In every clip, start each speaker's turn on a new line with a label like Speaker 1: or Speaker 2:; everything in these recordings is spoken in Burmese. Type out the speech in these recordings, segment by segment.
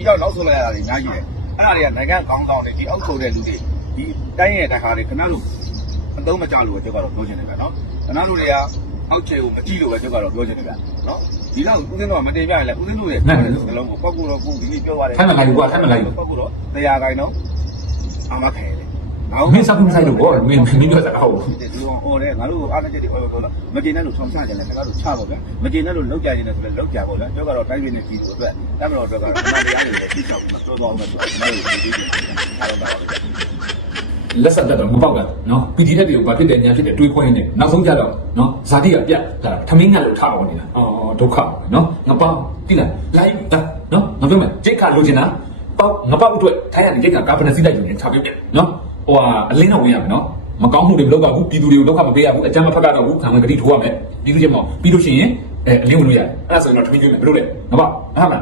Speaker 1: ဒီတော့နောက်ဆိုလိုက်ရတာတွေအများကြီးတယ်အဲ့ဒါတွေကနိုင်ငံကောင်းဆောင်တွေဒီအောက်ဆုံးတဲ့လူတွေဒီတိုင်းရဲ့တိုင်းဟာတွေခဏလို့အသုံးမကျလို့ပဲကျွန်တော်ကတော့ပြောချင်တယ်ဗျာနော်ခဏလို့တွေကအောက်ခြေကိုမကြည့်လို့ပဲကျွန်တော်ကတော့ပြောချင်တယ်ဗျာနော်ဒီလောက်ဦးစင်းတော့မတင်ပြရလဲဦးစင်းတို့ရဲ့နှလုံးကိုပောက်ကူတော့ကိုဒီနေ့ပြောရတယ်
Speaker 2: ထိုင်မလိုက်ဘူးကွာထိုင်မလိုက်ဘူး
Speaker 1: ပောက်ကူတော့တရားခိုင်တော့အာမခဲတယ်ငါ
Speaker 2: မင်းစားဖို့မဆိုင်လို့ပေါ့မင်းမင်းပြောစကားဟုတ်
Speaker 1: တယ်ဒီဟိုတဲ့ငါတို့အားလက်ချက်တွေဟိုတော့မတင်တဲ့လို့ထောင်ချကြတယ်ငါတို့ချပေါ့ဗျာမတင်တဲ့လို့လောက်ကြနေတယ်ဆိုတော့လောက်ကြပေါ့ဗျာတော့ကတော့တိုင်းပြည်နဲ့ပြည်သူအတွက်တမတော်အတွက်ကတော့တရားတွေနဲ့ပြည်ချောက်မစိုးတော့ဘူးဆိုတော့မဟုတ်ဘူးဒီလိုအားလုံးပါ
Speaker 2: လက်ဆက်တက်တော့မပေါက်ကတော့နော် PDF တွေကိုဘာဖြစ်တယ်ညာဖြစ်တယ်တွေးခွဲနေတယ်နောက်ဆုံးကြတော့နော်ဇာတိကပြတ်ဒါထမင်းငတ်လို့ထားပေါ်နေတာအော်ဒုက္ခနော်ငပောင်းတိလား live နော်ငါပြောမယ်ကြိတ်ခါလိုချင်တာပေါက်ငပောက်အတွက်ထိုင်းရတဲ့ကြိတ်ခါကာဗနစီလိုက်ယူနေထားပြပြနော် ဟိုဟာအလင်းတော့ဝင်ရမယ်နော်မကောင်းမှုတွေမလုပ်ပါဘူးပြည်သူတွေကိုဒုက္ခမပေးရဘူးအကြမ်းမဖက်ကတော့ဘူးခံဝင်ဂတိထိုးရမယ်ပြည်သူချင်းမောပြီးလို့ရှိရင်အဲအလင်းဝင်လို့ရတယ်အဲ့ဒါဆိုရင်တော့ထမင်းကျွေးမယ်ဘယ်လိုလဲငါပေါက်အဲ့ဒါငါ့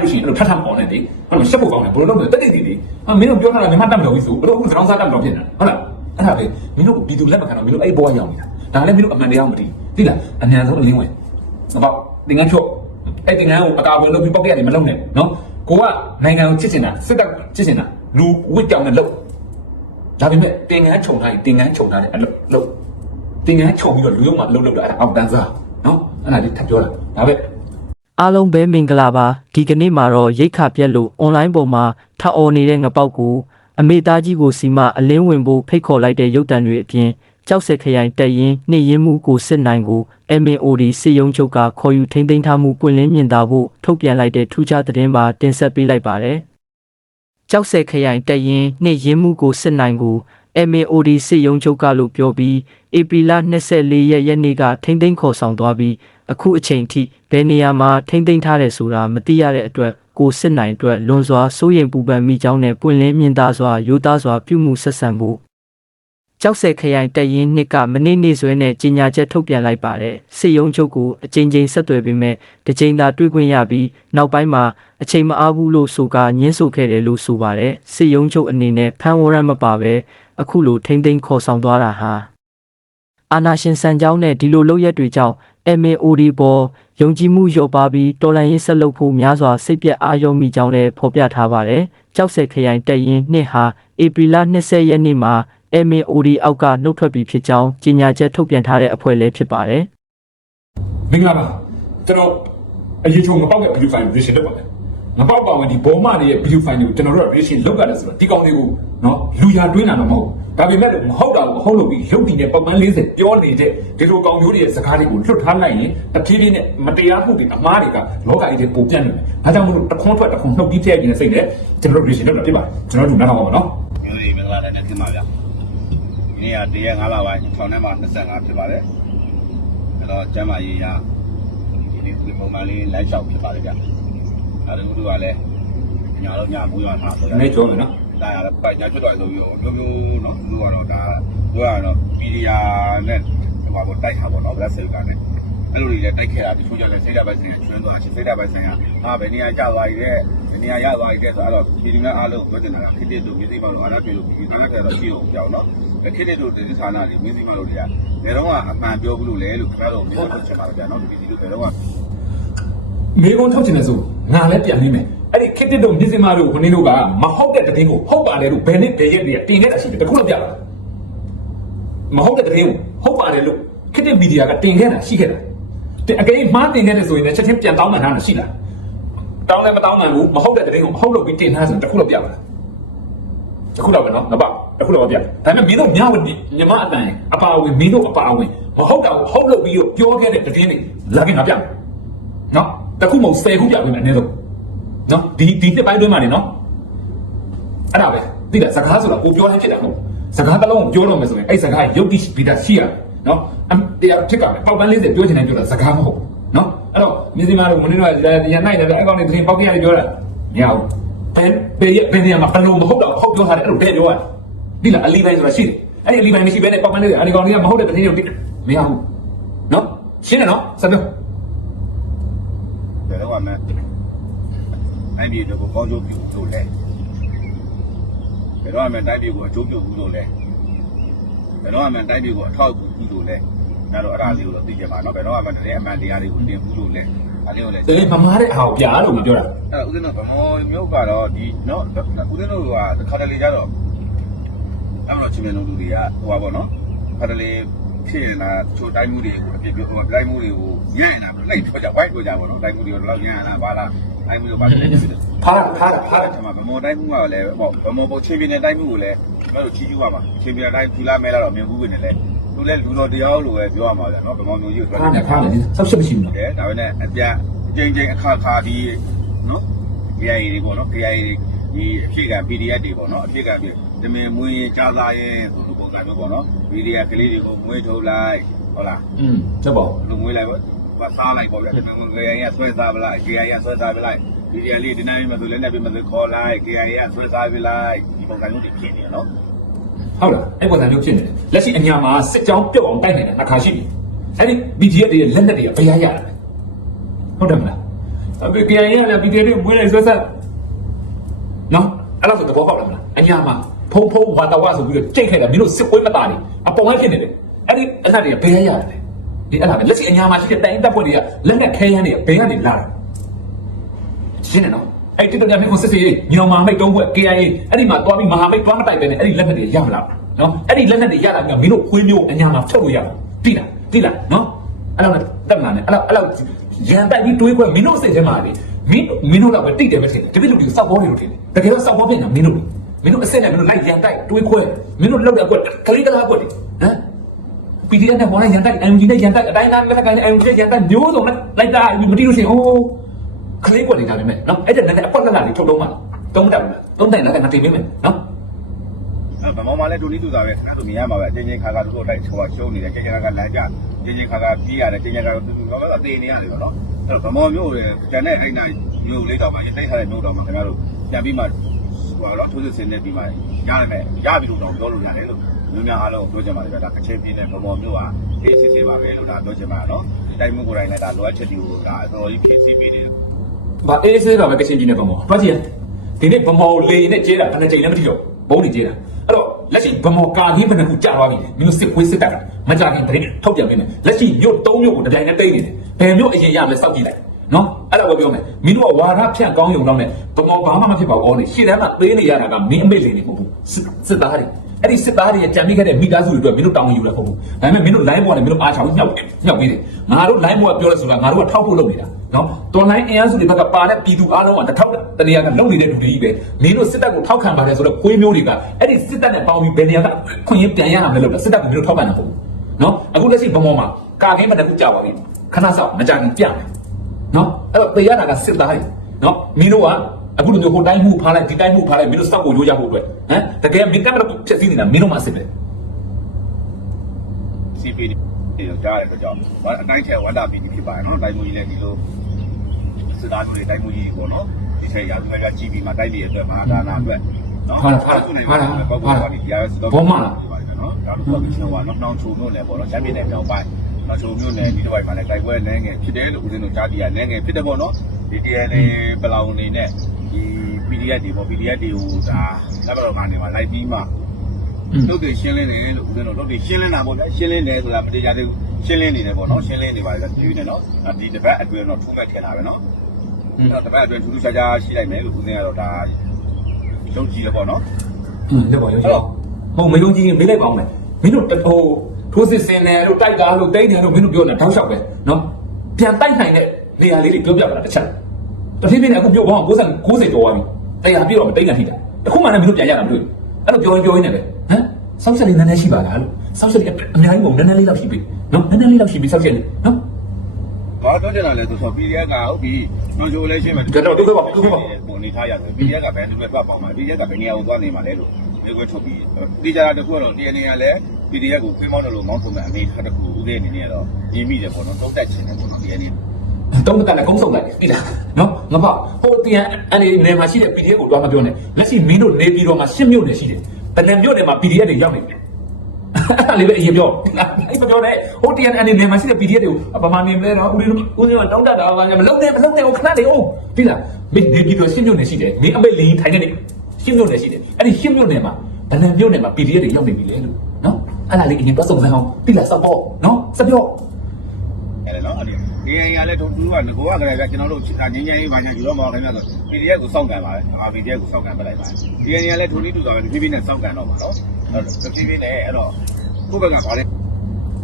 Speaker 2: လို့ရှိရင်အဲ့လိုထပ်ထပ်အောင်နေတယ်ဟုတ်လားရှက်ဖို့ကောင်းတယ်ဘယ်လိုလုပ်လဲတက်တိတ်တိတ်လေးအမင်းတို့ပြောထားတာမြန်မာတက်မတော်ဘူးဆိုဘယ်လိုအခုစတောင်းစားတက်မတော်ဖြစ်နေတာဟုတ်လားအဲ့ဒါပဲမင်းတို့ပြည်သူလက်မခံတော့မင်းတို့အဲ့ဘဝရောက်နေတာဒါလည်းမင်းတို့အမှန်တရားမသိသိလားအမြန်ဆုံးအလင်းဝင်ငါပေါ့တင်ငန်းချော့အဲ့တင်ငန်းကိုအကာအကွယ်လုပ်ပြီးပောက်ရတယ်မလုပ်နဲ့နော်ကိုကနိုင်ငံကိုချစ်ချင်တာစစ်တပ်ချစ်ချင်တာလူဝစ်ကြောင်နဲ့လုပ် ဒါပေမဲ့တင်ငန်းခြုံထားရင်တင်ငန်းခြုံထားတယ်အလုပ်လုပ်တင်ငန်းခြုံပြီးတော့လူရုံမှာအလုပ်လုပ်တာအဲ့ဒါအောက်တန်းစားနော်အဲ့ဒါလေးထပ်ပြောတာဒါပဲ
Speaker 3: အားလုံးပဲမင်္ဂလာပါဒီကနေ့မှာတော့ရိတ်ခါပြက်လို့ online ပေါ်မှာထအော်နေတဲ့ငပောက်ကိုအမေသားကြီးကိုစီမအလင်းဝင်ဖို့ဖိတ်ခေါ်လိုက်တဲ့ရုပ်တံတွေအပြင်ကြောက်စက်ခရိုင်တက်ရင်နှိရင်မှုကိုစစ်နိုင်ကို MAOD စစ်ရုံးချုပ်ကခေါ်ယူထိန်းသိမ်းထားမှုပွင့်လင်းမြင်သာဖို့ထုတ်ပြန်လိုက်တဲ့ထူးခြားသတင်းပါတင်ဆက်ပေးလိုက်ပါတယ် ကြောက်စက်ခရိုင်တက်ရင်နှိရင်မှုကိုစစ်နိုင်ကို MAOD စစ်ရုံးချုပ်ကလို့ပြောပြီးဧပြီလ24ရက်ရက်နေ့ကထိန်းသိမ်းခေါ်ဆောင်သွားပြီးအခုအချိန်ထိဘယ်နေရာမှာထိန်းသိမ်းထားတယ်ဆိုတာမသိရတဲ့အတွက်ကိုစစ်နိုင်အတွက်လွန်စွာစိုးရိမ်ပူပန်မိကြောင်းနဲ့ပွင့်လင်းမြင်သာစွာရိုးသားစွာပြုမှုဆက်ဆံဖို့ ကြောက်စဲခရိုင်တက်ရင်နှစ်ကမနေ့နေ့စွဲနဲ့ကြီးညာချက်ထုတ်ပြန်လိုက်ပါတယ်စစ်ရုံးချုပ်ကိုအကြိမ်ကြိမ်ဆက်သွယ်ပြီးမဲ့တစ်ကြိမ်သာတွေ့ခွင့်ရပြီးနောက်ပိုင်းမှာအချိန်မအားဘူးလို့ဆိုကာညှင်းဆိုခဲ့တယ်လို့ဆိုပါတယ်စစ်ရုံးချုပ်အနေနဲ့ဖမ်းဝရမ်းမပါပဲအခုလိုထိမ့်သိမ်းခေါ်ဆောင်သွားတာဟာအာနာရှင်စံကြောင်းနဲ့ဒီလိုလုပ်ရက်တွေကြောင့် MAOD ပေါ်ယုံကြည်မှုလျော့ပါပြီးတော်လန်ရေးဆက်လုပ်ဖို့များစွာစိတ်ပြက်အာရုံမိကြောင်းလည်းဖော်ပြထားပါတယ်။ကြောက်စက်ခရိုင်တက်ရင်နှစ်ဟာဧပြီလ20ရက်နေ့မှာ MAOD အောက်ကနှုတ်ထွက်ပြီးဖြစ်ကြောင်းကြေညာချက်ထုတ်ပြန်ထားတဲ့အဖွဲ့လည်းဖြစ်ပါတယ်။
Speaker 2: မင်္ဂလာပါကျွန်တော်အရေးချုံငပောက်ရဲ့ video file revision လုပ်ပါမယ်ငပောက်ပါဝင်ဒီဘောမတွေရဲ့ video file ကိုကျွန်တော်တို့က revision လုပ်ရတယ်ဆိုတော့ဒီကောင်တွေကိုနော်လူရတွင်းတာတော့မဟုတ်ဒါပေမဲ့မဟုတ်တာကိုဟုတ်လို့ပြီးရုပ်တည်တဲ့ပုံမှန်40ပြောနေတဲ့ဒီလိုကောင်မျိုးတွေရဲ့စကားတွေကိုလွတ်ထားလိုက်ရင်တဖြည်းဖြည်းနဲ့မတရားမှုတွေအမားတွေကလောကကြီးတွေပုံပြတ်နေတယ်ဒါကြောင့်မလို့တခွန်းထွက်တခွန်းနှုတ်ပြီးထည့်ခြင်းစိတ်နဲ့ကျွန်တော်တို့ revision လုပ်တာဖြစ်ပါတယ်ကျွန်တော်တို့နားထောင်ပါမယ်နော်
Speaker 1: မျိုးစီမင်္ဂလာတဲ့တင်ပါဗျာ ဒီနေ့ကတရက်9လပိုင်း2000နဲ့မှ25ဖြစ်ပါတယ်အဲ့တော့ကျမ်းမာရေးရဒီနေ့ဒီပုံမှန်လေးလမ်းလျှောက်ဖြစ်ပါတယ်ဗျအဲ့ဒါတို့ကလည်းညာလုံးညမိုးရွာထားဆို
Speaker 2: တော့နေ့ကျော်နော်
Speaker 1: ဒါရတော့ပိုင်ညာချွတ်တော်ဆိုပြီးတော့မျိုးမျိုးနော်သူတို့ကတော့ဒါသူကတော့ပီဒီယာနဲ့ဟိုပါပေါ့တိုက်တာပေါ့နော်ဘလက်ဆယ်ကနဲ့ အဲ့လိုတွေလည်းတိုက်ခဲ့တာဒီချိုးကြလည်းစိတ်ဓာတ်ပိုင်းဆိုင်ရာကျွမ်းသွားရှိစိတ်ဓာတ်ပိုင်းဆိုင်ရာအာဘယ်နေရာကျသွားရည်တဲ့ဒီနေရာရသွားရည်တဲ့ဆိုအဲ့တော့ဒီလူများအားလုံးပြောတင်တာခစ်တဲ့တို့မျိုးစိမလို့အားတွေလို့ပြီးသားတယ်တော့ရှိအောင်ကြောက်နော်ခစ်တဲ့တို့ဒီဌာနတွေမျိုးစိမလို့တွေကဘယ်တော့မှအမှန်ပြောဘူးလို့လဲလို့ခင်ဗျားတို့မျိုးစိမချင်ပါတော့ဗျာနော်ဒီစီတို့ဘယ်တော့မှ
Speaker 2: မေကုန်းထုတ်ချင်တယ်ဆိုငါလည်းပြန်နေမယ်အဲ့ဒီခစ်တဲ့တို့မျိုးစိမတို့ဝင်းတို့ကမဟုတ်တဲ့တဲ့င်းကိုဟုတ်ပါလေလို့ဘယ်နဲ့ဘယ်ရက်တွေကတင်နေတာရှိတယ်တခုတော့ပြပါမဟုတ်တဲ့တဲ့င်းကိုဟုတ်ပါတယ်လို့ခစ်တဲ့မီဒီယာကတင်ခဲ့တာရှိခဲ့တာ အကယ်မှားတင်ခဲ့တယ်ဆိုရင်လည်းချက်ချင်းပြန်တောင်းမှန်ထားတာရှိလားတောင်းလည်းမတောင်းမှန်ဘူးမဟုတ်တဲ့တည်င်းကိုမဟုတ်လို့ပြီးတင်ထားဆိုရင်တခုတော့ပြပါတခုတော့ပဲနော်ငါပါတခုတော့ပြဒါပေမဲ့မင်းတို့မြဝတီမြမအတန်အပါဝင်မင်းတို့အပါဝင်မဟုတ်တာကိုဟုတ်လို့ပြီးတော့ပြောခဲ့တဲ့တည်င်းတွေလာခင်ငါပြမယ်နော်တခုမဟုတ်10ခုပြပေးမယ်အနည်းဆုံးနော်ဒီဒီနှစ်ပိုင်းတွင်းမှာနေနော်အဲ့ဒါပဲသိလားစကားဆိုတာကိုပြောတိုင်းဖြစ်တာမဟုတ်စကားတစ်လုံးကိုပြောတော့မယ်ဆိုရင်အဲ့စကားရုပ်တိရှိပြီးသားရှိရနော်အ မ်တရားဖြစ်ကမယ်ပေါက်ပန်း40ပြောချင်တယ်ပြောတာစကားမဟုတ်နော်အဲ့တော့မြင်းစီမားတို့မင်းတို့ကရနိုင်တယ်အဲ့ကောင်တွေသတင်းပေါက်ခဲ့ရတယ်ပြောတာမရဘူးဘယ်ဘယ်ရဘယ်နေရာမှာဘယ်လိုမဟုတ်တော့ဟုတ်ပြောထားတယ်အဲ့လိုတဲ့ပြောရတယ်ဒီလားအလီပိုင်းဆိုတာရှိတယ်အဲ့ဒီအလီပိုင်းမရှိဘဲနဲ့ပေါက်ပန်း40အဲ့ဒီကောင်တွေကမဟုတ်တဲ့သတင်းတွေကိုမရဘူးနော်ရှင်းတယ်နော်ဆက်ပြော
Speaker 1: ဘယ်တော့မှနိုင်ပြည်တို့ကိုကောင်းကျိုးပြုလို့လဲဘယ်တော့မှတိုင်းပြည်ကိုအကျိုးပြုဘူးလို့လဲဘ ယ်တော့မှတိုင်းပြည်ကိုအထောက်အကူပြုလို့လဲဒါတော့အဲ့ဒါလေးကိုတော့သိကြပါတော့ဘယ်တော့မှတည်းအမှန်တရားတွေကိုတင်ဘူးလို့လဲအားလေးကိုလည်း
Speaker 2: တယ်မမားတဲ့အားကိုပြားလို့မပြောတာ
Speaker 1: အဲ့ဦးဇင်းတို့ဗမောမျိုးကတော့ဒီနော်ဦးဇင်းတို့ကခါတလေကြတော့အဲ့တော့ချင်းမြန်လူတွေကဟိုပါပေါ့နော်ခါတလေဖြစ်လာချိုတိုင်းမှုတွေကိုအပြစ်ပြောဟိုတိုင်းမှုတွေကိုညံ့နေတာလိုက်ထွက်ကြဝိုက်ထွက်ကြပေါ့နော်တိုင်းမှုတွေတော့ညံ့လာပါလားတိုင်းမှုတွေပါဖြစ်နေတယ်
Speaker 2: ဖားဖားဖား
Speaker 1: အဲ့ဒါမှဗမောတိုင်းမှုကလည်းပေါ့ဗမောပေါ်ချင်းပြင်းတဲ့တိုင်းမှုကိုလည်း ကျွန်တော်တို့ချီးကျူးပါမှာချင်းပြင်းတိုင်းထူလာမဲလာတော့မြင်ဘူးပဲနဲ့လေသူလည်းလူတော်တရားလို့ပဲပြောရမှာဗျာနော်ဗမောမျိုးကြီးကို
Speaker 2: ဖားနေဖားနေဆောက်ရှက်မရှိဘူးနော်
Speaker 1: တယ်ဒါပေမဲ့အပြအကျဉ်းချင်းအခါခါဒီနော် KIA တွေပေါ့နော် KIA ဒီအဖြစ်က PDF တွေပေါ့နော်အဖြစ်ကတမင်မွေးရင်ကြားသားရင်ဆိုလိုပုံစံမျိုးပေါ့နော် PDF ကလေးတွေကိုမွေးထုတ်လိုက်ဟုတ်လား
Speaker 2: อืมချက်ပေါ့
Speaker 1: လူမွေးလိုက်ပေါ့ဘာစားလိုက်ပေါ့ဗျာတမင် KIA ကဆွဲစားပလိုက် KIA ကဆွဲစားပလိုက် PDF လေးဒီနိုင်မှဆိုလည်းလည်းပြမဆိုခေါ်လိုက် KIA ကဆွဲစားပလိုက်ဒီပုံစံမျိုးတွေဖြစ်နေနော်
Speaker 2: ဟုတ်လားအဲ့ပုံစံမျိုးဖြစ်နေတယ်လက်ရှိအညာမှာစစ်ကြောင်းပြုတ်အောင်တိုက်နေတာနှစ်ခါရှိပြီအဲ့ဒီ BGF တွေရဲ့လက်နက်တွေကဘယ်ရရလဲဟုတ်တယ်မလားအပေ KIA ကလည်း BGF တွေမွေးလိုက်ဆွဲဆက်နော်အဲ့လိုဆိုတော့ပေါ့လားမလားအညာမှာဖုံဖုံဝါတဝါဆိုပြီးတော့ကြိတ်ခဲ့တာမင်းတို့စစ်ပွဲမသားနေအပေါ်လိုက်ဖြစ်နေတယ်အဲ့ဒီအနက်တွေကဘယ်ရရလဲဒီအဲ့ဒါပဲလက်ရှိအညာမှာရှိတဲ့တိုင်တပ်ဖွဲ့တွေကလက်နက်ခဲယမ်းတွေကဘယ်ကနေလာတာရှင်းနေနော် အဲ့တိတ္တပြမင်းကိုစစ်စစ်ညောင်မာမိတ်တုံးဘွဲ့ KIA အဲ့ဒီမှာတွားပြီးမဟာမိတ်တွားမတိုက်ပဲနဲ့အဲ့ဒီလက်နက်တွေရမလားနော်အဲ့ဒီလက်နက်တွေရလာပြီးမင်းတို့ခွေးမျိုးအညာမှာဖြုတ်လို့ရမှာတိလားတိလားနော်အဲ့လောက်တက်မလာနဲ့အဲ့လောက်အဲ့လောက်ရန်တိုက်ပြီးတွေးခွဲမင်းတို့စိတ်ထဲမှာလေမင်းမင်းတို့တော့ပဲတိတ်တယ်ပဲထင်တယ်တပည့်လူတွေစောက်ပေါ်နေလို့ထင်တယ်တကယ်တော့စောက်ပေါ်ဖြစ်နေတာမင်းတို့မင်းတို့အစ်စ်နဲ့မင်းတို့လိုက်ရန်တိုက်တွေးခွဲမင်းတို့လောက်တဲ့အကွက်ကလေးကလားကွက်ဟမ် PDF နဲ့ပေါ်လိုက်ရန်တိုက် MG နဲ့ရန်တိုက်အတိုင်းသားလက်ကိုင်းနဲ့ MG နဲ့ရန်တိုက်မျိုးစုံနဲ့လိုက်တာမတိလို့ရှိရင်အိုး ခလေးကွက်နေတာပဲမဲ့နော်အဲ့ဒါနဲ့အကွက်လက်လာလေးထုတ်တော့မှတုံးတယ်မလားတုံးတယ်လားကငါတင်ပေးမယ်နော်
Speaker 1: အဲ့ဗမောမှာလည်းဒူနီတူတာပဲအဲ့လိုမြင်ရမှာပဲအချင်းချင်းခါခါတို့လိုက်ချောရှုံးနေတယ်ချင်းချင်းခါခါလမ်းကြချင်းချင်းခါခါပြေးရတယ်ချင်းချင်းခါခါတော့တော့တေနေရတယ်ပေါ့နော်အဲ့တော့ဗမောမျိုးတွေကျန်တဲ့အဲ့နိုင်မျိုးလေးတော့မှရတိုက်ထားတဲ့မျိုးတော့မှခင်ဗျားတို့ပြန်ပြီးမှဟိုတော့ထိုးစစ်ဆင်နေပြီးမှရတယ်မဲ့ရပြီလို့တော့ပြောလို့ရတယ်လို့မျိုးများအားလုံးပြောချင်ပါတယ်ဗျာဒါအချင်းပြင်းတဲ့ဗမောမျိုးဟာအေးစစ်စစ်ပါပဲလို့ဒါပြောချင်ပါနော်တိုက်မှုကိုယ်တိုင်လည်းဒါလိုအပ်ချက်တွေကိုဒါအတော်ကြီးဖြည့်ဆည်းပေးတယ်
Speaker 2: ဗာအေးဆေးပါပဲကချင်ကြီးနဲ့ဗမောတွားကြည့်ရဒီနေ့ဗမောလေနဲ့ကျဲတာဘယ်နှချိန်လည်းမထီတော့ဘုံနေကျဲတာအဲ့တော့လက်ရှိဗမောကာကင်းဘယ်နှခုကြာသွားပြီလဲမင်းတို့စစ်ခွေးစစ်တပ်ကမကြခင်တရင်ထုတ်ပြန်ပေးမယ်လက်ရှိမြို့၃မြို့ကိုတပြိုင်တည်းတိတ်နေတယ်ဘယ်မြို့အရင်ရမလဲစောက်ကြည့်လိုက်နော်အဲ့ဒါကိုပြောမယ်မင်းတို့ကဝါရဖြန့်ကောင်းယုံတော့နဲ့ဗမောဘာမှမဖြစ်ပါဘူးဩနေရှေ့တန်းမှာသေးနေရတာကမင်းအမိတ်လင်နေမဟုတ်ဘူးစစ်သားတွေအဲ့ဒီစစ်သားတွေကြံမိခဲ့တဲ့မိသားစုတွေအတွက်မင်းတို့တောင်းယူရဖို့ဘူးဒါပေမဲ့မင်းတို့ line ပေါ်နဲ့မင်းတို့အားချောင်းညှောက်တယ်ညှောက်ပေးတယ်ငါတို့ line ပေါ်ကပြောလဲဆိုတာငါတို့ကထောက်ဖို့လုပ်နေတာ နော်တော်လိုင်းအင်အားစုတွေဘက်ကပါတဲ့ပြည်သူအားလုံးကတစ်ထောက်တနေရာကလုံနေတဲ့လူတွေကြီးပဲမင်းတို့စစ်တပ်ကိုထောက်ခံပါတယ်ဆိုတော့ခွေးမျိုးတွေကအဲ့ဒီစစ်တပ်နဲ့ပေါင်းပြီးဘယ်နေရာကခွင့်ရပြန်ရအောင်လဲလို့စစ်တပ်ကမင်းတို့ထောက်ခံတာမဟုတ်ဘူးနော်အခုလက်ရှိဗမောမှာကာကင်းမတကူကြပါပြီခဏစောင့်မကြခင်ပြမယ်နော်အဲ့တော့ပေးရတာကစစ်သားတွေနော်မင်းတို့ကအခုလိုမျိုးဟိုတိုင်းမှုဖားလိုက်ဒီတိုင်းမှုဖားလိုက်မင်းတို့စောက်ကိုရိုးကြဖို့အတွက်ဟမ်တကယ်မင်းကမတော့ဖြစ်စည်းနေတာမင်းတို့မှအစ်စ်ပဲ
Speaker 1: CPD တွေကြားရတဲ့ကြောင့်အတိုင်းထဲဝန္တာပီဖြစ်ပါတယ်နော်တိုင်းမူကြီးလည်းဒီလိုစစ်သားတွေတိုင်းမူကြီးပေါ့နော်ဒီထဲရာသူတွေကကြည့်ပြီးမှတိုက်ပြီးအတွက်မဟာဒါနာအတွက်နော်ပေါ့ပေါ့ပါဒီရာစတော့နော်ဒါတော့ကချင်းဝါနော်နောင်ချုံမျိုးလည်းပေါ့နော်ချမ်းမြေနယ်မြောက်ပိုင်းနောင်ချုံမျိုးနယ်ဒီတစ်ပိုင်းမှာလည်းတိုက်ပွဲနဲငယ်ဖြစ်တယ်လို့ဦးဇင်းတို့ကြားတည်ရနဲငယ်ဖြစ်တယ်ပေါ့နော်ဒီ DNA ပလောင်နေနဲ့ဒီ PDF တွေပေါ့ PDF တွေကိုဒါလက်တော်ကနေမှာလိုက်ပြီးမှ လုတ်တွေရှင်းလင်းတယ်လို့ဦးဇင်းတို့လုတ်တွေရှင်းလင်းတာပေါ့ဗျာရှင်းလင်းတယ်ဆိုတာမတရားသေးဘူးရှင်းလင်းနေတယ်ပေါ့နော်ရှင်းလင်းနေပါလေကြည့်နေနော်ဒီတစ်ပတ်အတွင်းတော့ထူးမဲ့ထင်တာပဲနော်အဲ့တော့တစ်ပတ်အတွင်းထူးထူးခြားခြားရှိလိုက်မယ်လို့ဦးဇင်းကတော့ဒါယုံကြည်တယ်ပေါ့နော်
Speaker 2: อืมလက်ပါရောရောဟိုမယုံကြည်ရင်မေးလိုက်ပါဦးမယ်မင်းတို့ဟိုထိုးစစ်စင်တယ်လို့တိုက်တာလို့တိတ်တယ်လို့မင်းတို့ပြောနေတာတောက်လျှောက်ပဲနော်ပြန်တိုက်နိုင်တဲ့နေရာလေးတွေပြောပြပါလားတစ်ချက်တဖြည်းဖြည်းနဲ့အခုပြောပေါင်း90 90ကျော်သွားပြီတရားပြည့်တော့မတိတ်နိုင်ထိတာတခုမှလည်းမင်းတို့ပြန်ရတာမတွေ့အဲ့လိုပြောရင်ပြောရင်းနဲ့ပဲ ဟမ်စောက်ချက်လေးနည်းနည်းရှိပါလားလို့စောက်ချက်လေးအများကြီးမဟုတ်နည်းနည်းလေးလောက်ရှိပြီနော်နည်းနည်းလေးလောက်ရှိပြီစောက်ချက်လေးနော်
Speaker 1: ဘာတော့ကြတာလဲဆိုတော့ PDF ကဟုတ်ပြီနော်ဂျိုလည်းရှင်းမယ်ပုံနေထားရတယ် PDF ကဘယ်သူပဲပတ်ပေါင်းမှာ PDF ကဘယ်နေရာကိုသွားနေမှာလဲလို့ဒီကွဲထုတ်ပြီးဒီကြတာတခုကတော့ DNA ကလည်း PDF ကိုခွေးမောင်းတယ်လို့မောင်းဆုံးတဲ့အနေထားတစ်ခုဦးသေးအနေနဲ့ကတော့ရင်းမိတယ်ပေါ့နော်တုံးတက်ချင်တယ်ပေါ့နော် DNA
Speaker 2: တုံးတက်လည်းကုန်းဆုံးလိုက်ပြီလားနော်ငါပါဟိုတန်အနေနဲ့မှာရှိတဲ့ PDF ကိုတော့မပြောနဲ့လက်ရှိမင်းတို့နေပြီးတော့မှရှစ်မြို့နယ်ရှိတယ် တနင်္မြို့နယ်မှာ PDF တွေရောက်နေတယ်အဲ့လေးပဲအရင်ပြောအဲ့မပြောနဲ့ဟိုတန်အနေနဲ့မှာရှိတဲ့ PDF တွေကိုပမာနေမလဲတော့ဦးလေးဦးလေးကတောင်းတတာပါမလုံးနဲ့မလုံးနဲ့ခဏလေးအောင်ပြီလားမင်းနေပြီးတော့ရှစ်မြို့နယ်ရှိတယ်မင်းအမေလင်းထိုင်နေတယ်ရှစ်မြို့နယ်ရှိတယ်အဲ့ဒီရှစ်မြို့နယ်မှာတနင်္မြို့နယ်မှာ PDF တွေရောက်နေပြီလေလို့နော်အဲ့ဒါလေးအရင်တော့စုံစမ်းအောင်ပြီလားစပ်ပေါ့နော်စပ်ပြော
Speaker 1: အဲ့ဒါနော် အဲ့ဒီဒီရင်ရလဲသူကငကိုကကြတယ်ကကျွန်တော်တို့ငင်းငင်းရေးပါညာယူတော့မအောင်ခင်ဗျာဆို PDF ကိုစောင့်ကန်ပါပဲအာ PDF ကိုစောင့်ကန်ပလိုက်ပါဒီရင်ရလဲသူနည်းတူတာပဲဖြည်းဖြည်းနဲ့စောင့်ကန်တော့ပါနော်အဲ့တော့ဖြည်းဖြည်းနဲ့အဲ့တော့ကိုယ့်ဘက်ကပါလေ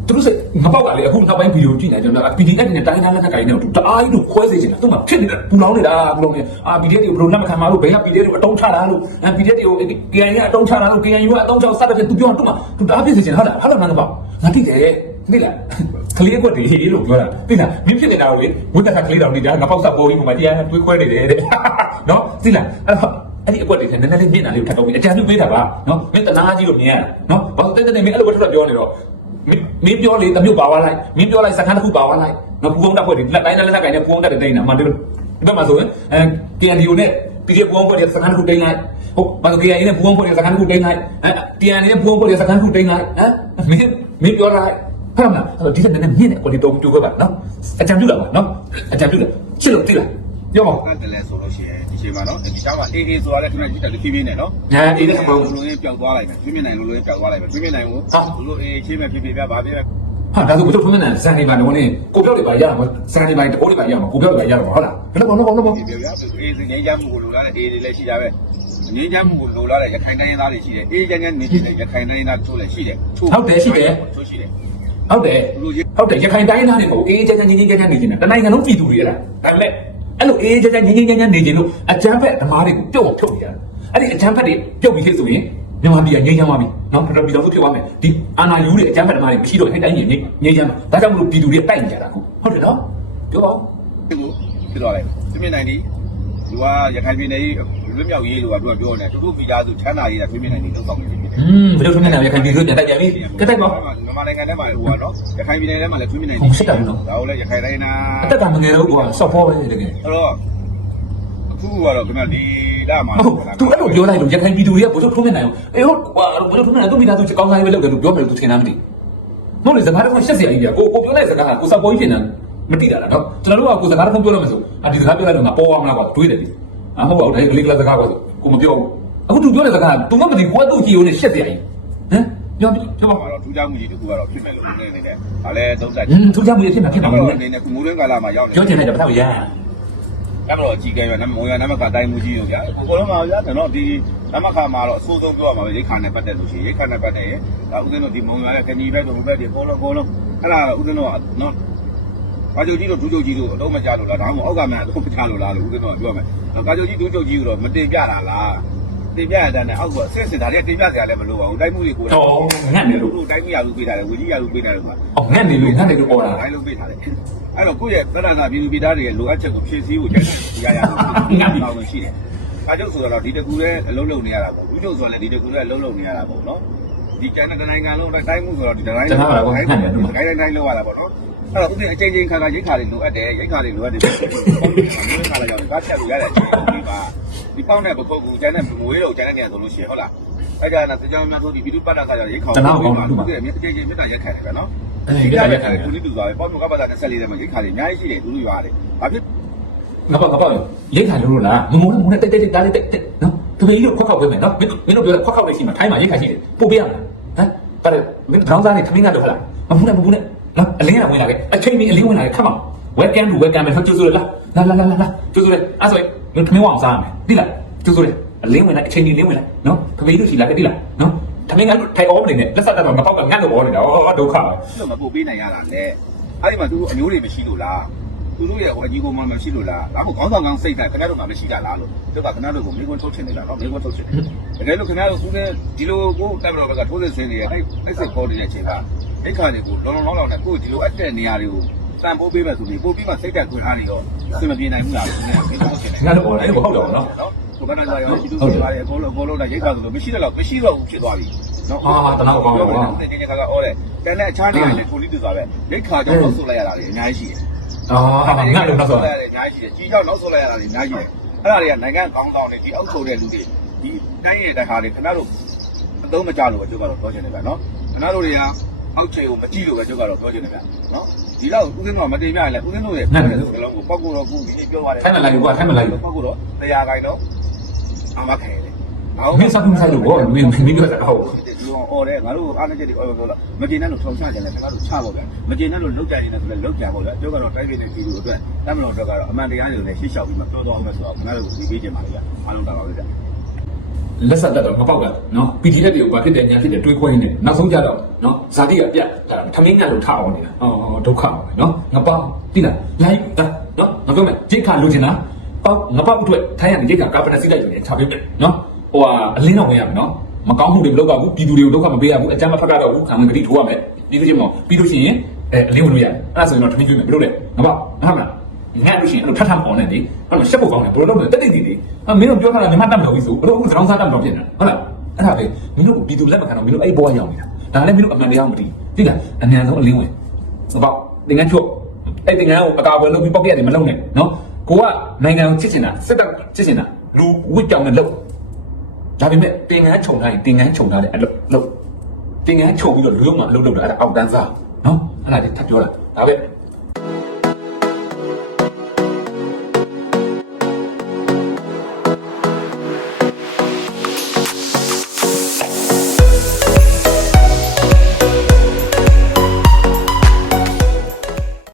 Speaker 2: သူတို့စိတ်ငပောက်ကလေအခုနောက်ပိုင်းဗီဒီယိုကြည့်နေကြတယ် PDF နဲ့တိုင်းသားလက်ကကိုင်းနေတော့တအားကြီးတို့ခွဲစေချင်တာသူမှဖြစ်နေတာပူလောင်နေတာပူလောင်နေအာ PDF တွေကိုဘယ်လိုလက်မခံမှာလို့ဘယ်က PDF တွေကိုအတုံးချတာလို့အဲ PDF တွေကို KN ကအတုံးချတာလို့ KNU ကအတုံးချစတဲ့ဖြင့်သူပြောတော့သူတအားဖြစ်စေချင်ဟုတ်လားဟုတ်လားငါပေါ့ငါတိတယ်သိလား ကလေးကွက်တွေလို့ပြောတာသိလားမင်းဖြစ်နေတာကိုလေဝတ်တက်ကကလေးတော်နေတာငါပေါက်ဆက်ပေါ်ပြီးပုံမှန်တရားတွေးခွဲနေတယ်တဲ့နော်သိလားအဲ့တော့အဲ့ဒီအကွက်တွေနည်းနည်းလေးမြင့်တာလေးထပ်တော့ပြီးအကြံပြုပေးတာပါနော်မင်းတနာကြီးလို့မြင်ရတာနော်ဘာလို့တဲ့တဲ့မင်းအဲ့လိုပဲထပ်ပြောနေတော့မင်းမင်းပြောလေတမျိုးပါသွားလိုက်မင်းပြောလိုက်စကန်တစ်ခုပါသွားလိုက်ငါပူအောင်တက်ဖွဲ့ဒီလက်တိုင်းနဲ့လက်ကိုင်းနဲ့ပူအောင်တက်တဲ့တိန်တာမှန်တယ်ဒီဘက်မှာဆိုရင်အဲ KNDO နဲ့ PDF ပူအောင်ဖွဲ့တဲ့စကန်တစ်ခုတိန်လိုက်ဟုတ်ဘာလို့ KNDO နဲ့ပူအောင်ဖွဲ့တဲ့စကန်တစ်ခုတိန်လိုက်အဲ TND နဲ့ပူအောင်ဖွဲ့တဲ့စကန်တစ်ခုတိန်လိုက်ဟမ်မင်းမင်းပြောလိုက် ဖမ်းမလားအဲ့တော့ဒီကနေ့မြင့်တဲ့ quality တုံးတူပဲပါနော်အကြံပြုတာပါနော်အကြံပြုတယ်ချစ်လို့တိလားပြောပါ
Speaker 1: ကတ်တယ်လဲဆိုလို့ရှိရင်ဒီချိန်မှာနော်ဒီချိန်မှာအေးအေးဆိုတာလည်းခဏကြည့်တယ်ဖြည်းဖြည်းနဲ့နော်
Speaker 2: ညာအေးတဲ့ပုံ
Speaker 1: လိုရင်းပျောက်သွားလိုက်မယ်ဖြည်းဖြည်းနိုင်လိုလိုရင်းပျောက်သွားလိုက်မယ်ဖြည်းဖြည်းနိုင်ကို
Speaker 2: ဟာ
Speaker 1: လိုအေးချင်းမဲ့ဖြည်းဖြည်းပြဗာပြည့်
Speaker 2: ဟာဒါဆိုကိုတို့ထုံးနေတာဇန်နေပါတော့နင်းကိုပြောက်တွေပါရမှာဇန်နေပါတအိုးတွေပါရမှာကိုပြောက်တွေပါရမှာဟုတ်လားဘယ်လိုပေါ့နော်ပေါ့နော်
Speaker 1: ဒီပြောရအေးစငင်းချမ်းမှုကိုလိုလားတဲ့အေးတွေလည်းရှိကြပဲငင်းချမ်းမှုကိုလိုလားတဲ့ရခိုင်တိုင်းရင်းသားတွေရှိတယ်အေးချမ်းချမ်းနေနေတဲ့ရခိုင်တိုင်းရင်းသားတို့လည်းရှိတယ်ချို့ရှိတယ်
Speaker 2: ဟုတ်တယ်ဟုတ်တယ်ရခိုင်တိုင်းသားတွေကိုအေးအေးချမ်းချမ်းငြင်းငြင်းချမ်းချမ်းနေနေတာတနိုင်ငံလုံးပြည်သူတွေရတာဒါပေမဲ့အဲ့လိုအေးအေးချမ်းချမ်းငြင်းငြင်းချမ်းချမ်းနေခြင်းလို့အကြမ်းဖက်ဓမ္မတွေကိုပြုတ်အောင်ဖြုတ်နေရတာအဲ့ဒီအကြမ်းဖက်တွေပြုတ်ပြီးဖြစ်ဆိုရင်မြန်မာပြည်ကငြိမ်းချမ်းသွားပြီနော်ဖက်ဒရယ်ပြည်တော်စုဖြစ်သွားမယ်ဒီအာဏာယူတဲ့အကြမ်းဖက်ဓမ္မတွေမရှိတော့အဲ့တိုင်းငြိမ်းငြိမ်းချမ်းမှာဒါကြောင့်မလို့ပြည်သူတွေတိုက်နေကြတာဟုတ်ဟုတ်တယ်နော်ပြောပါဦး
Speaker 1: ဒီကိုဖြစ်သွားလိုက်ပြင်းပြနိုင်ဒီသူကရခိုင်ပြည်နယ်ကြီးလွတ်မြောက်ရေးလို့ကသူကပြောနေသူတို့မိသားစုချမ်းသာရေးတာပြင်းပြနိုင်ဒီလောက်ဆောင်နေပြီ
Speaker 2: อืมဘယ်လိုထွန်းနေလဲရခိုင်ပြည်သူပြန်တိုက်ကြပြီကတိုက်ပါ
Speaker 1: မြန်မာနိုင်ငံထဲမှာဟိုကနော်ရခိုင်ပြည်နယ်ထဲမှာလည်းပြင်းပြနိုင်
Speaker 2: ဟုတ်စစ်တယ်နော်
Speaker 1: ဒါကိုလည်းရခိုင်တိုင်းနာ
Speaker 2: အတက်ကမငယ်တော့ကွာစော့ဖောပဲတကယ်
Speaker 1: အဲ့တော့အခုကတော့ခင်ဗျဒီလာမှာ
Speaker 2: ဟုတ်သူအဲ့လိုပြောလိုက်လို့ရခိုင်ပြည်သူတွေကဘုရားထုံးနေနိုင်အောင်အေးဟုတ်ကွာဘုရားထုံးနေသူမိသားစုကောင်းစားရေးပဲလုပ်တယ်လို့ပြောမယ်လို့သူထင်တာမသိမဟုတ်လေစကားတော့ရှက်စရာကြီးပြကိုကိုပြောလိုက်စကားကကိုစပေါ်ကြီးထင်တာမတိတာလားနော်ကျွန်တော်တို့ကကိုစကားတော့ပြောလို့မဆိုအဒီစကားပြောလိုက်တော့ငါပေါ်အောင်လားကွာတွေးတယ်ဒီအဟုတ်ပါဘူးဒါကလေးကလေးစကားကွာကိုမပြောဘူး အခုသူပြောတဲ့စကားက तू မမသိကိုကသူ့ကြည့်ရုံနဲ့ရှက်စရာကြီးဟမ်ပြောပြောပါ
Speaker 1: တော့ထူးခြားမှုကြီးတစ်ခုကတော့ဖြစ်မယ်လို့နေနေတယ်။ဒါလည်းသုံးသပ်
Speaker 2: ဟင်းသူကြောင့်မဖြစ်မှာဖြစ်မှာမဟုတ်
Speaker 1: အနေနဲ့ကမူရင်းကာလမှာရောက်နေ
Speaker 2: ပြောချင်တယ်ဗျာဘာလို့ရ။
Speaker 1: အဲ့တော့အကြီးကဲရနမငွေရနမကတိုင်းမှုကြီးတို့ဗျာ။ကိုလိုမှာဗျာကျွန်တော်ဒီနမခါမှာတော့အဆိုးဆုံးပြောရမှာပဲရိတ်ခါနဲ့ပတ်သက်လို့ရှိရင်ရိတ်ခါနဲ့ပတ်သက်ရင်ဒါဦးဇင်းတို့ဒီမုံရရဲ့ကညီဘက်တို့ဘက်တွေအကုန်လုံးအကုန်လုံးအဲ့ဒါဦးဇင်းတို့ကနော်ကာကြိုကြီးတို့ဒူးကြိုကြီးတို့အတော့မကြလို့လားဒါမှမဟုတ်အောက်ကမှအတော့မကြလို့လားလို့ဦးဇင်းတို့ကပြောမယ်။ကာကြိုကြီးဒူးကြိုကြီးတို့မတင်ပြတာလား။ တင်ပြရတဲ့အောက်ကဆက်စစ်တာတွေတင်ပြစရာလည်းမလိုပါဘူး။တိုင်းမှုတွေကို
Speaker 2: တော့ငတ်နေလို့
Speaker 1: တို့တိုင်းမှုရလူပေးတာလေဝကြီးရလူပေးတာလေမှာ
Speaker 2: အော်ငတ်နေလို့ငတ်နေလို့ပေါ်လာ
Speaker 1: တိုင်းလုံးပေးထားတယ်အဲ့တော့ကိုယ့်ရဲ့သရဏပြည်သူပြည်သားတွေရဲ့လိုအပ်ချက်ကိုဖြည့်ဆည်းဖို့ကြိုက်တယ်ရရလို့ငါ့ဝင်ရှိတယ်။အားကျုပ်ဆိုတော့ဒီတကူလည်းအလုံးလုံးနေရတာပေါ့။ဘူးကျုပ်ဆိုလည်းဒီတကူလည်းအလုံးလုံးနေရတာပေါ့နော်။ဒီကျန်တဲ့နိုင်ငံလုံးတိုင်းမှုဆိုတော့ဒီတိုင်းတိုင်းတိုင်းတိုင်းလောက်ရတာပေါ့နော်။အဲ့တော့ဥပဒေအချိန်ချင်းခါခါရိတ်ခါတွေလိုအပ်တယ်ရိတ်ခါတွေလိုအပ်တယ်။ဒီခါလာကြောင်ကားချက်လို့ရတဲ့အချိန်ဒီပါ ဒီပေါက်နဲ့ပခုတ်ကူကျန်တဲ့ငွေတော့ကျန်တဲ့နေရာဆိုလို့ရှိရင်ဟုတ်လား။အဲ့ဒါကစကြောင်းများဆိုဒီပြည်သူပတ်တာကကြောင်ရိတ်ခါကိုဒီအချိန်ချင်းမြတ်တာရက်ခံတယ်ဗျာနော်။
Speaker 2: အဲ့
Speaker 1: ဒီ
Speaker 2: ဒီ
Speaker 1: က
Speaker 2: က
Speaker 1: ရ
Speaker 2: ရက်
Speaker 1: ခါ
Speaker 2: ခါ
Speaker 1: တယ်
Speaker 2: တယ်
Speaker 1: သူလိတူသွားပဲပေါ့မြကပတ်တာ24တဲ့မှာရိတ်ခါတွေအများကြီးရှိတယ်သူတို့ရွာတယ်။ဘာဖြစ်
Speaker 2: ငါပေါ့ငါပေါ့ရိတ်ခါလို့လားမမုန်းမုန်းတက်တက်တက်တားတက်တက်နော်တပည့်ကြီးခွက်ခောက်ပေးမယ်နော်မင်းမင်းတို့ပြောခွက်ခောက်လေးရှိမှာထိုင်းမှာရိတ်ခါရှိတယ်ပို့ပေးရမှာဟမ်ပါတယ်မင်းခေါင်းစားနေသမင်းကတော့ဟုတ်လားမဘူးနဲ့မဘူးနဲ့နော်အလင်းကဝင်လာခဲ့အချိန်မီအလင်းဝင်လာခဲ့ခမ webcam to webcam ပဲကျိုးစိုးလာလာလာလာလာကျိုးစိုးလေအဲ့ဆိုရင်မင်းသမင်းဝအောင်စားမယ်ဒီလားကျိုးစိုးလေအလင်းဝင်လာအချိန်ကြီးလင်းဝင်လာနော်တပည့်တို့ရှိလာခဲ့ဒီလားနော်သမင်းကထိုင်အောမနေနဲ့လက်ဆက်တော့ငါပေါက်ကငတ်လို့ပေါ်နေတာဩဒုက္ခပဲ
Speaker 1: လို့မပို့ပေးနိုင်ရတာလဲ။အဲ့ဒီမှာသူတို့အမျိုးတွေမရှိလို့လား။သူတို့ရဲ့ဟိုအကြီးကောင်မှမရှိလို့လား။ဒါမှမဟုတ်ခေါင်းဆောင်ကောင်းစိတ်ကခင်ဗျားတို့မှမရှိတာလားလို့။သူကခင်ဗျားတို့ကိုမိကွန်းထုတ်ချင်နေတာနော်မိကွန်းထုတ်ချင်တယ်။တကယ်လို့ခင်ဗျားတို့ဦးနဲ့ဒီလိုကိုတက်ပြီးတော့ဘက်ကထိုးစစ်ဆင်းနေရအဲ့အဲ့စစ်ပေါ်နေတဲ့အချိန်ကမိခါတွေကိုလောလောလောလောနဲ့ကိုဒီလိုအပ်တဲ့နေရာတွေကို တန်ဖိုးပေးမယ်ဆိုပြီးပို့ပြီးမှစိတ်တက်ခွင့်အားတွေရောအဆင်မပြေနိုင်ဘူးလား။မိကွန်းထုတ်ချင်တယ်
Speaker 2: ငါတို့ပေါ်တယ်ဟုတ်တယ်နော်
Speaker 1: နော်ကိုကနလာရောဒီလိုဆိုပါတယ်အကုန်လုံးအကုန်လုံးလည်းရိတ်ခါဆိုလို့မရှိတော့လို့မရှိတော့ဘူးဖြစ်သွားပြီနော်တဲ့ကျင်ခါကအော်တယ်တန်တဲ့အခြားနေရာနဲ့ကိုလိတူသွားပဲရိတ်ခါကြောင့်နောက်ဆုတ်လိုက်ရတာတွေအများကြီးရှိတယ်
Speaker 2: အော်ငါတို့တော့ဆို
Speaker 1: လိုက်ရတယ်အများကြီးရှိတယ်ကြီးကြောင့်နောက်ဆုတ်လိုက်ရတာတွေအများကြီးရှိတယ်အဲ့ဒါတွေကနိုင်ငံကောင်းကောင်းတွေဒီအောက်ဆိုတဲ့လူတွေဒီတိုင်းရဲ့တခါတွေခင်ဗျားတို့အသုံးမကြလို့ပဲကျုပ်ကတော့ပြောချင်တယ်ဗျာနော်ခင်ဗျားတို့တွေကအောက်ခြေကိုမကြည့်လို့ပဲကျုပ်ကတော့ပြောချင်တယ်ဗျာနော် ဒီတော့ဦးစင်းတော်မတင်ပြရင်လည်းဦးစင်းတို့ရဲ့ပြောတဲ့စကားလုံးကိုပောက်ကိုတော့ခုဒီနေ့ပြောပါတယ်
Speaker 2: ထိုင်းမလိုက်ဘူးကွာထိုင်းမလိုက်ဘူး
Speaker 1: ပောက်ကိုတော့တရားခိုင်တော့အမခံရတယ်
Speaker 2: မင်းစားဘူးဆိုင်လို့ဘောမင်းမင်းပြောတာဟုတ်
Speaker 1: ဒီကောင်အော်တယ်ငါတို့အားနေချက်တွေအော်ပြောလို့မကျေနပ်လို့ထုံချကြတယ်ငါတို့ချပေါ့ဗျာမကျေနပ်လို့လောက်ကြနေတယ်ဆိုလည်းလောက်ကြပေါ့ဗျာတို့ကတော့တိုက်ပြည်တွေပြည်သူအတွက်တမလို့တော့ကတော့အမှန်တရားတွေလည်းရှေ့လျှောက်ပြီးမပြောတော့မယ်ဆိုတော့ခဏတို့ဒီပေးချင်ပါလေဗျာအားလုံးတောင်းပါလို့ဗျာ
Speaker 2: လက်ဆက်တက်တော့မပေါက်ကနော် PDF တွေကိုဘာဖြစ်တယ်ညာဖြစ်တယ်တွေးခွဲနေတယ်နောက်ဆုံးကြတော့နော်ဇာတိကပြတ်ဒါ ထမင်းညလို့ထအောင်နေတာဟောဒုက္ခပဲနော်ငပေါက်တိလားလိုက်တာနော်ငါပြောမယ်ဂျိတ်ခါလိုချင်တာပေါက်ငပေါက်အတွက်ထိုင်းရနေဂျိတ်ခါကာပနစီလိုက်တယ်ချပေးမယ်နော်ဟိုဟာအလင်းတော့ဝင်ရမယ်နော်မကောင်းမှုတွေမလုပ်ပါဘူးပြည်သူတွေကိုဒုက္ခမပေးရဘူးအကြမ်းမဖက်ကတော့ဘူးခံငကတိထိုးရမယ်ပြီးလို့ချင်းမောပြီးလို့ရှိရင်အဲအလင်းဝင်လို့ရတယ်အဲ့ဒါဆိုရင်တော့ထမင်းကျွေးမယ်ဘယ်လိုလဲငပေါက်ဟုတ်မလားငါလို့ရှိရင်အဲ့လိုထပ်ထပ်ပေါ်နေတယ်ဟုတ်လားရှက်ဖို့ကောင်းတယ်ဘယ်လိုလုပ်လဲတက်တိတ်တိတ်အမင်းတို့ပြောထားတာမြန်မာတတ်မလို့ပြီဆိုဘယ်လိုအခုသရောင်းစားတတ်မလို့ဖြစ်နေတာဟုတ်လားအဲ့ဒါပဲမင်းတို့ပြည်သူလက်မခံတော့မင်းတို့အဲ့ဘောရောက်နေတာဒါလည်းမင်းတို့အမှန်တရားမသိ သိလားအမြန်ဆုံးအလင်းဝင်ငပေါက်တင်ငန်းချွတ်အဲ့တင်ငန်းကိုအကာအကွယ်လုပ်ပြီးပောက်ပြရတယ်မလုပ်နဲ့နော်ကိုကနိုင်ငံကိုချစ်ချင်တာစစ်တပ်ချစ်ချင်တာလူဝစ်ကြောင်နဲ့လုပ်ဒါပေမဲ့တင်ငန်းခြုံထားရင်တင်ငန်းခြုံထားတယ်အဲ့လိုလုပ်တင်ငန်းချုပ်ပြီးတော့လူလုံးမှာအလုပ်လုပ်တာအဲ့ဒါအောက်တန်းစားနော်အဲ့ဒါလေးထပ်ပြောတာဒါပဲ